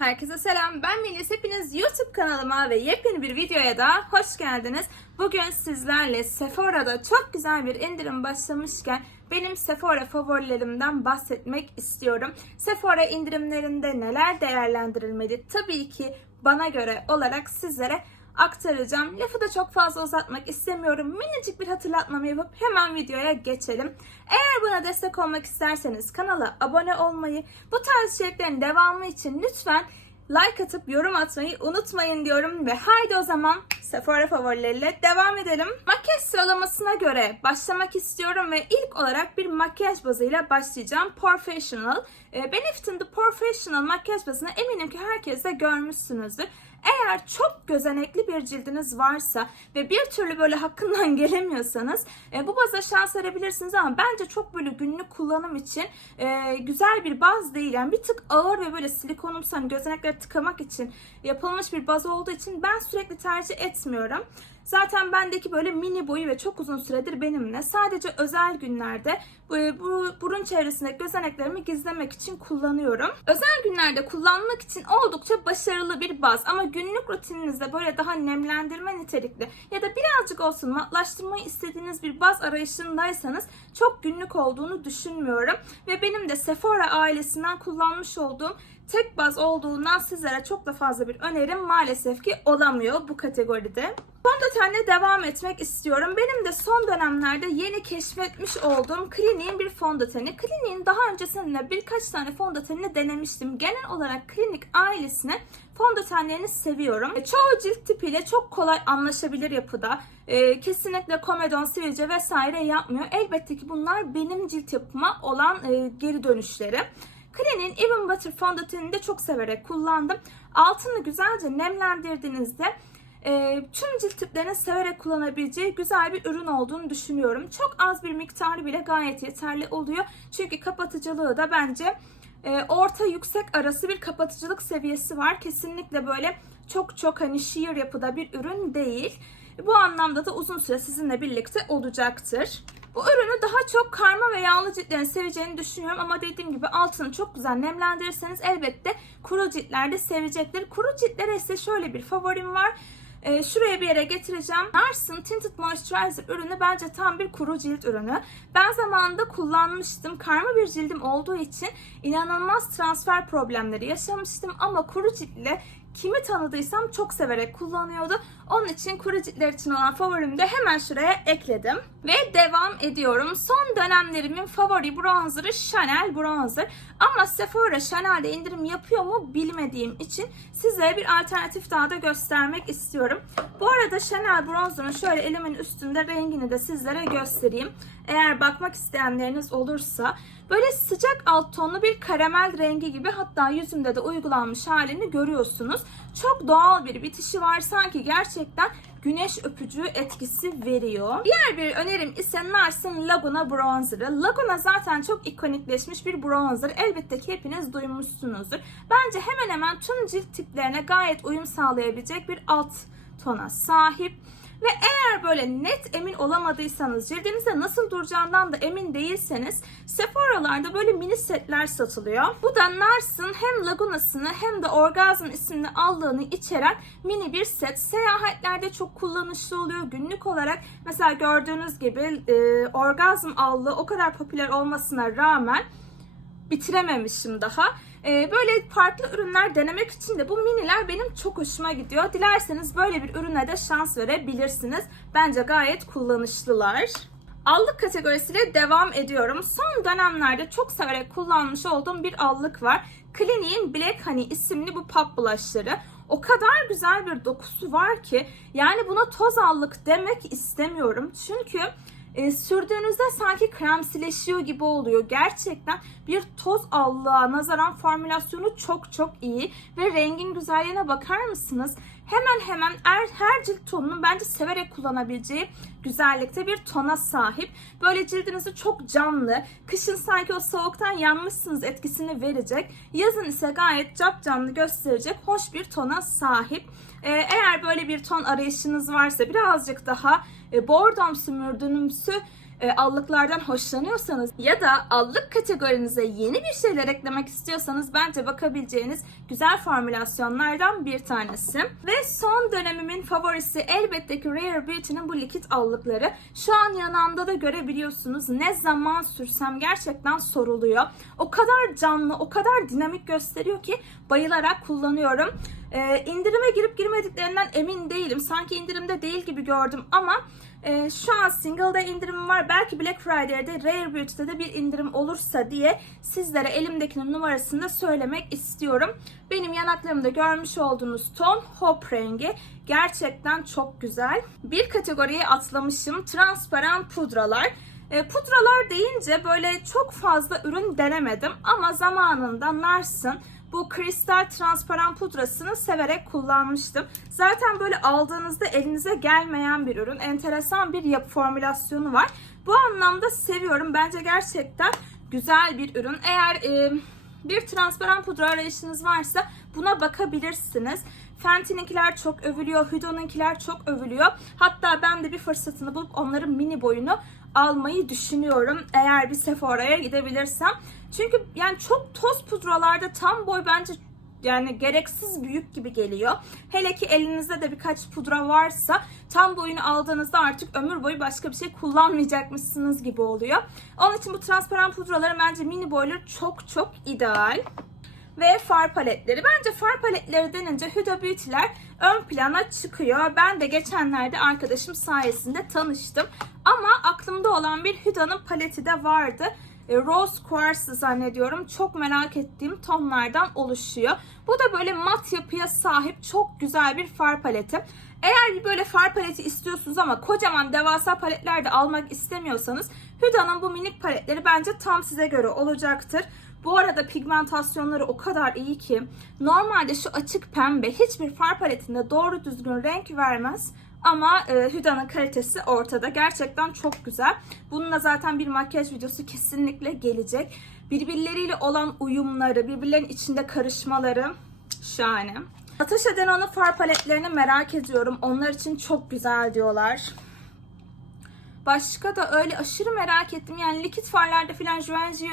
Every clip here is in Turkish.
Herkese selam. Ben Melis. Hepiniz YouTube kanalıma ve yepyeni bir videoya da hoş geldiniz. Bugün sizlerle Sephora'da çok güzel bir indirim başlamışken benim Sephora favorilerimden bahsetmek istiyorum. Sephora indirimlerinde neler değerlendirilmeli? Tabii ki bana göre olarak sizlere aktaracağım. Lafı da çok fazla uzatmak istemiyorum. Minicik bir hatırlatmamı yapıp hemen videoya geçelim. Eğer buna destek olmak isterseniz kanala abone olmayı, bu tarz içeriklerin devamı için lütfen like atıp yorum atmayı unutmayın diyorum ve haydi o zaman Sephora favorileriyle devam edelim. Makyaj sıralamasına göre başlamak istiyorum ve ilk olarak bir makyaj bazıyla başlayacağım. Professional. Ee, Benefit'in The Professional makyaj bazını eminim ki herkes de görmüşsünüzdür. Eğer çok gözenekli bir cildiniz varsa ve bir türlü böyle hakkından gelemiyorsanız e, bu baza şans verebilirsiniz ama bence çok böyle günlük kullanım için e, güzel bir baz değil. Yani bir tık ağır ve böyle silikonumsu hani gözenekleri tıkamak için yapılmış bir baz olduğu için ben sürekli tercih etmiyorum. Zaten bendeki böyle mini boyu ve çok uzun süredir benimle. Sadece özel günlerde bu, bu burun çevresindeki gözeneklerimi gizlemek için kullanıyorum. Özel günlerde kullanmak için oldukça başarılı bir baz ama günlük rutininizde böyle daha nemlendirme nitelikli ya da birazcık olsun matlaştırmayı istediğiniz bir baz arayışındaysanız çok günlük olduğunu düşünmüyorum. Ve benim de Sephora ailesinden kullanmış olduğum tek baz olduğundan sizlere çok da fazla bir önerim maalesef ki olamıyor bu kategoride. Fondötenle devam etmek istiyorum. Benim de son dönemlerde yeni keşfetmiş olduğum Clinique'in bir fondöteni. Clinique'in daha öncesinde birkaç tane fondötenini denemiştim. Genel olarak Clinique ailesine fondötenlerini seviyorum. E, Çoğu cilt tipiyle çok kolay anlaşabilir yapıda. E, kesinlikle komedon, sivilce vesaire yapmıyor. Elbette ki bunlar benim cilt yapıma olan e, geri dönüşleri. Clinique'in Even Butter fondötenini de çok severek kullandım. Altını güzelce nemlendirdiğinizde e, tüm cilt tiplerinin severek kullanabileceği güzel bir ürün olduğunu düşünüyorum. Çok az bir miktarı bile gayet yeterli oluyor. Çünkü kapatıcılığı da bence e, orta yüksek arası bir kapatıcılık seviyesi var. Kesinlikle böyle çok çok hani şiir yapıda bir ürün değil. Bu anlamda da uzun süre sizinle birlikte olacaktır. Bu ürünü daha çok karma ve yağlı ciltlerin seveceğini düşünüyorum ama dediğim gibi altını çok güzel nemlendirirseniz elbette kuru ciltlerde sevecektir. Kuru ciltlere ise şöyle bir favorim var. Ee, şuraya bir yere getireceğim. Nars'ın Tinted Moisturizer ürünü bence tam bir kuru cilt ürünü. Ben zamanında kullanmıştım. Karma bir cildim olduğu için inanılmaz transfer problemleri yaşamıştım ama kuru ciltle kimi tanıdıysam çok severek kullanıyordu. Onun için kuru ciltler için olan favorimi de hemen şuraya ekledim. Ve devam ediyorum. Son dönemlerimin favori bronzerı Chanel Bronzer. Ama Sephora Chanel'de indirim yapıyor mu bilmediğim için size bir alternatif daha da göstermek istiyorum. Bu arada Chanel Bronzer'ın şöyle elimin üstünde rengini de sizlere göstereyim. Eğer bakmak isteyenleriniz olursa böyle sıcak alt tonlu bir karamel rengi gibi hatta yüzümde de uygulanmış halini görüyorsunuz. Çok doğal bir bitişi var sanki gerçekten güneş öpücüğü etkisi veriyor. Diğer bir önerim ise Nars'ın Laguna Bronzer'ı. Laguna zaten çok ikonikleşmiş bir bronzer. Elbette ki hepiniz duymuşsunuzdur. Bence hemen hemen tüm cilt tiplerine gayet uyum sağlayabilecek bir alt tona sahip. Ve eğer böyle net emin olamadıysanız, cildinizde nasıl duracağından da emin değilseniz Sephora'larda böyle mini setler satılıyor. Bu da Nars'ın hem Laguna'sını hem de Orgasm isimli allığını içeren mini bir set. Seyahatlerde çok kullanışlı oluyor. Günlük olarak mesela gördüğünüz gibi e, Orgasm allığı o kadar popüler olmasına rağmen bitirememişim daha. Ee, böyle farklı ürünler denemek için de bu miniler benim çok hoşuma gidiyor. Dilerseniz böyle bir ürüne de şans verebilirsiniz. Bence gayet kullanışlılar. Allık kategorisiyle devam ediyorum. Son dönemlerde çok severek kullanmış olduğum bir allık var. Clinique'in Black Honey isimli bu pop blushları. O kadar güzel bir dokusu var ki yani buna toz allık demek istemiyorum. Çünkü e, sürdüğünüzde sanki kremsileşiyor gibi oluyor. Gerçekten bir toz allığa nazaran formülasyonu çok çok iyi ve rengin güzelliğine bakar mısınız? Hemen hemen her, her cilt tonunun bence severek kullanabileceği güzellikte bir tona sahip. Böyle cildinizi çok canlı, kışın sanki o soğuktan yanmışsınız etkisini verecek. Yazın ise gayet cap canlı gösterecek hoş bir tona sahip. Ee, eğer böyle bir ton arayışınız varsa birazcık daha e, bordomsu mürdünümsü e, allıklardan hoşlanıyorsanız ya da allık kategorinize yeni bir şeyler eklemek istiyorsanız bence bakabileceğiniz güzel formülasyonlardan bir tanesi. Ve son dönemimin favorisi elbette ki Rare Beauty'nin bu likit allıkları. Şu an yanağımda da görebiliyorsunuz. Ne zaman sürsem gerçekten soruluyor. O kadar canlı, o kadar dinamik gösteriyor ki bayılarak kullanıyorum. Ee, indirime girip girmediklerinden emin değilim. Sanki indirimde değil gibi gördüm ama e, şu an Single'da indirim var. Belki Black Friday'de Rare Beauty'de de bir indirim olursa diye sizlere elimdekinin numarasını da söylemek istiyorum. Benim yanaklarımda görmüş olduğunuz ton Hop rengi. Gerçekten çok güzel. Bir kategoriye atlamışım. Transparan pudralar. E, pudralar deyince böyle çok fazla ürün denemedim ama zamanında Nars'ın bu kristal transparan pudrasını severek kullanmıştım. Zaten böyle aldığınızda elinize gelmeyen bir ürün. Enteresan bir yapı formülasyonu var. Bu anlamda seviyorum. Bence gerçekten güzel bir ürün. Eğer e, bir transparan pudra arayışınız varsa buna bakabilirsiniz. Fenty'ninkiler çok övülüyor, Hudo'nunkiler çok övülüyor. Hatta ben de bir fırsatını bulup onların mini boyunu almayı düşünüyorum. Eğer bir Sephora'ya gidebilirsem. Çünkü yani çok toz pudralarda tam boy bence yani gereksiz büyük gibi geliyor. Hele ki elinizde de birkaç pudra varsa tam boyunu aldığınızda artık ömür boyu başka bir şey kullanmayacakmışsınız gibi oluyor. Onun için bu transparan pudraları bence mini boyları çok çok ideal ve far paletleri. Bence far paletleri denince Huda Beauty'ler ön plana çıkıyor. Ben de geçenlerde arkadaşım sayesinde tanıştım. Ama aklımda olan bir Huda'nın paleti de vardı. E, Rose Quartz zannediyorum. Çok merak ettiğim tonlardan oluşuyor. Bu da böyle mat yapıya sahip çok güzel bir far paleti. Eğer böyle far paleti istiyorsunuz ama kocaman devasa paletler de almak istemiyorsanız Huda'nın bu minik paletleri bence tam size göre olacaktır. Bu arada pigmentasyonları o kadar iyi ki normalde şu açık pembe hiçbir far paletinde doğru düzgün renk vermez. Ama e, Huda'nın kalitesi ortada. Gerçekten çok güzel. Bununla zaten bir makyaj videosu kesinlikle gelecek. Birbirleriyle olan uyumları, birbirlerinin içinde karışmaları şahane. Natasha Denon'un far paletlerini merak ediyorum. Onlar için çok güzel diyorlar. Başka da öyle aşırı merak ettim. Yani likit farlarda filan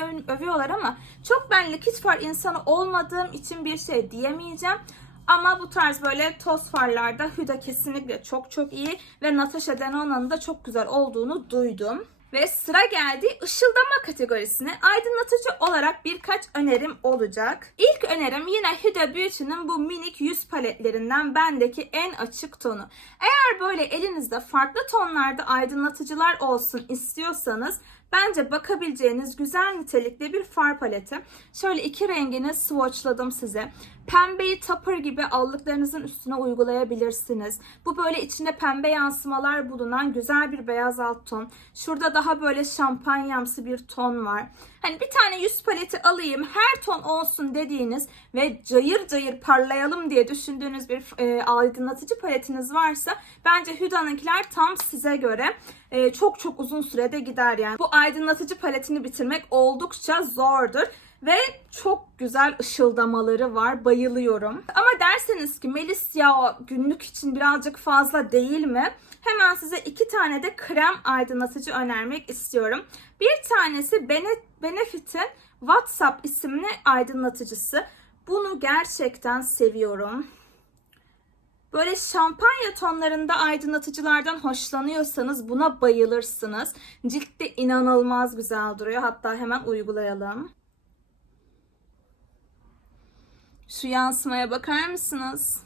ön- övüyorlar ama çok ben likit far insanı olmadığım için bir şey diyemeyeceğim. Ama bu tarz böyle toz farlarda Huda kesinlikle çok çok iyi ve Natasha Denona'nın da çok güzel olduğunu duydum. Ve sıra geldi ışıldama kategorisine aydınlatıcı olarak birkaç önerim olacak. İlk önerim yine Huda Beauty'nin bu minik yüz paletlerinden bendeki en açık tonu. Eğer böyle elinizde farklı tonlarda aydınlatıcılar olsun istiyorsanız bence bakabileceğiniz güzel nitelikli bir far paleti. Şöyle iki rengini swatchladım size. Pembeyi topper gibi allıklarınızın üstüne uygulayabilirsiniz. Bu böyle içinde pembe yansımalar bulunan güzel bir beyaz alt ton. Şurada daha böyle şampanyamsı bir ton var. Hani bir tane yüz paleti alayım her ton olsun dediğiniz ve cayır cayır parlayalım diye düşündüğünüz bir e, aydınlatıcı paletiniz varsa bence Huda'nınkiler tam size göre e, çok çok uzun sürede gider yani. Bu aydınlatıcı paletini bitirmek oldukça zordur. Ve çok güzel ışıldamaları var. Bayılıyorum. Ama derseniz ki Melis ya günlük için birazcık fazla değil mi? Hemen size iki tane de krem aydınlatıcı önermek istiyorum. Bir tanesi Bene- Benefit'in WhatsApp isimli aydınlatıcısı. Bunu gerçekten seviyorum. Böyle şampanya tonlarında aydınlatıcılardan hoşlanıyorsanız buna bayılırsınız. Ciltte inanılmaz güzel duruyor. Hatta hemen uygulayalım. Şu yansımaya bakar mısınız?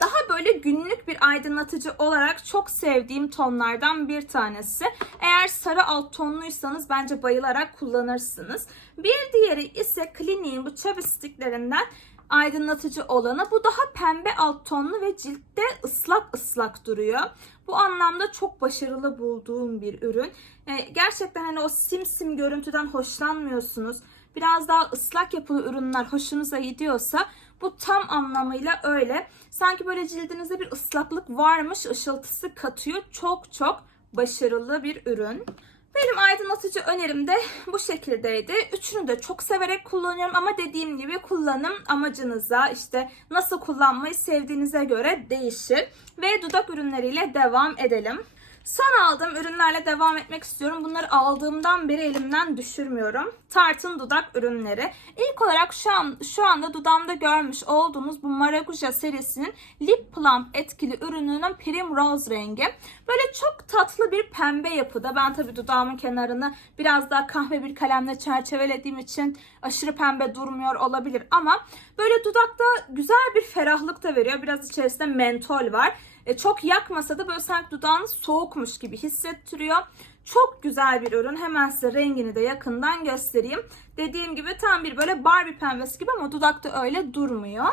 Daha böyle günlük bir aydınlatıcı olarak çok sevdiğim tonlardan bir tanesi. Eğer sarı alt tonluysanız bence bayılarak kullanırsınız. Bir diğeri ise Clinique'in bu chubby sticklerinden aydınlatıcı olanı. Bu daha pembe alt tonlu ve ciltte ıslak ıslak duruyor. Bu anlamda çok başarılı bulduğum bir ürün. Ee, gerçekten hani o simsim görüntüden hoşlanmıyorsunuz. Biraz daha ıslak yapılı ürünler hoşunuza gidiyorsa bu tam anlamıyla öyle. Sanki böyle cildinizde bir ıslaklık varmış ışıltısı katıyor. Çok çok başarılı bir ürün. Benim aydınlatıcı önerim de bu şekildeydi. Üçünü de çok severek kullanıyorum ama dediğim gibi kullanım amacınıza işte nasıl kullanmayı sevdiğinize göre değişir. Ve dudak ürünleriyle devam edelim. Son aldığım ürünlerle devam etmek istiyorum. Bunları aldığımdan beri elimden düşürmüyorum. Tarte'ın dudak ürünleri. İlk olarak şu an şu anda dudağımda görmüş olduğunuz bu Maracuja serisinin Lip Plump etkili ürününün Primrose rengi. Böyle çok tatlı bir pembe yapıda. Ben tabii dudağımın kenarını biraz daha kahve bir kalemle çerçevelediğim için aşırı pembe durmuyor olabilir ama böyle dudakta güzel bir ferahlık da veriyor. Biraz içerisinde mentol var. E, çok yakmasa da böyle sanki dudağınız soğukmuş gibi hissettiriyor. Çok güzel bir ürün. Hemen size rengini de yakından göstereyim. Dediğim gibi tam bir böyle Barbie pembesi gibi ama dudakta öyle durmuyor.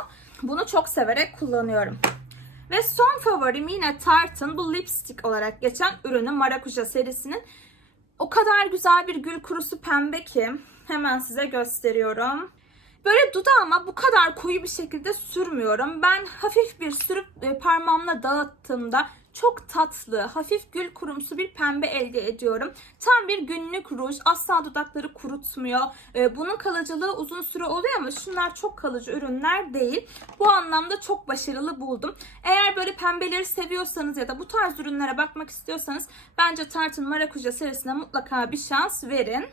Bunu çok severek kullanıyorum. Ve son favorim yine Tarte'ın bu lipstick olarak geçen ürünü Maracuja serisinin. O kadar güzel bir gül kurusu pembe ki hemen size gösteriyorum. Böyle dudağıma bu kadar koyu bir şekilde sürmüyorum. Ben hafif bir sürüp e, parmağımla dağıttığımda çok tatlı, hafif gül kurumsu bir pembe elde ediyorum. Tam bir günlük ruj. Asla dudakları kurutmuyor. E, Bunun kalıcılığı uzun süre oluyor ama şunlar çok kalıcı ürünler değil. Bu anlamda çok başarılı buldum. Eğer böyle pembeleri seviyorsanız ya da bu tarz ürünlere bakmak istiyorsanız bence Tarte'ın Maracuja serisine mutlaka bir şans verin.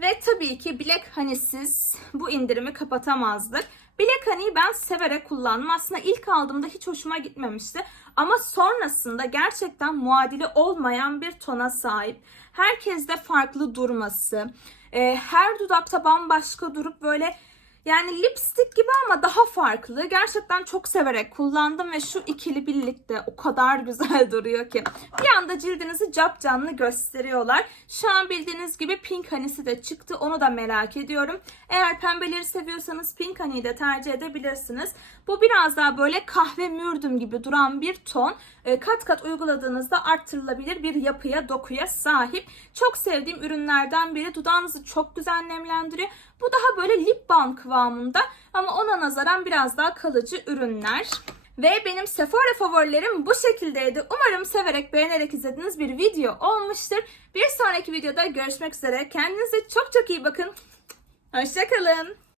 Ve tabii ki Black Honey'siz bu indirimi kapatamazdık. Black Honey'i ben severek kullandım. Aslında ilk aldığımda hiç hoşuma gitmemişti. Ama sonrasında gerçekten muadili olmayan bir tona sahip. Herkeste farklı durması. e, her dudakta bambaşka durup böyle yani lipstick gibi ama daha farklı. Gerçekten çok severek kullandım ve şu ikili birlikte o kadar güzel duruyor ki. Bir anda cildinizi cap canlı gösteriyorlar. Şu an bildiğiniz gibi Pink Honey'si de çıktı. Onu da merak ediyorum. Eğer pembeleri seviyorsanız Pink Honey'i de tercih edebilirsiniz. Bu biraz daha böyle kahve mürdüm gibi duran bir ton. E, Kat kat uyguladığınızda arttırılabilir bir yapıya, dokuya sahip. Çok sevdiğim ürünlerden biri. Dudağınızı çok güzel nemlendiriyor. Bu daha böyle lip balm kıvamında ama ona nazaran biraz daha kalıcı ürünler. Ve benim Sephora favorilerim bu şekildeydi. Umarım severek beğenerek izlediğiniz bir video olmuştur. Bir sonraki videoda görüşmek üzere. Kendinize çok çok iyi bakın. Hoşçakalın.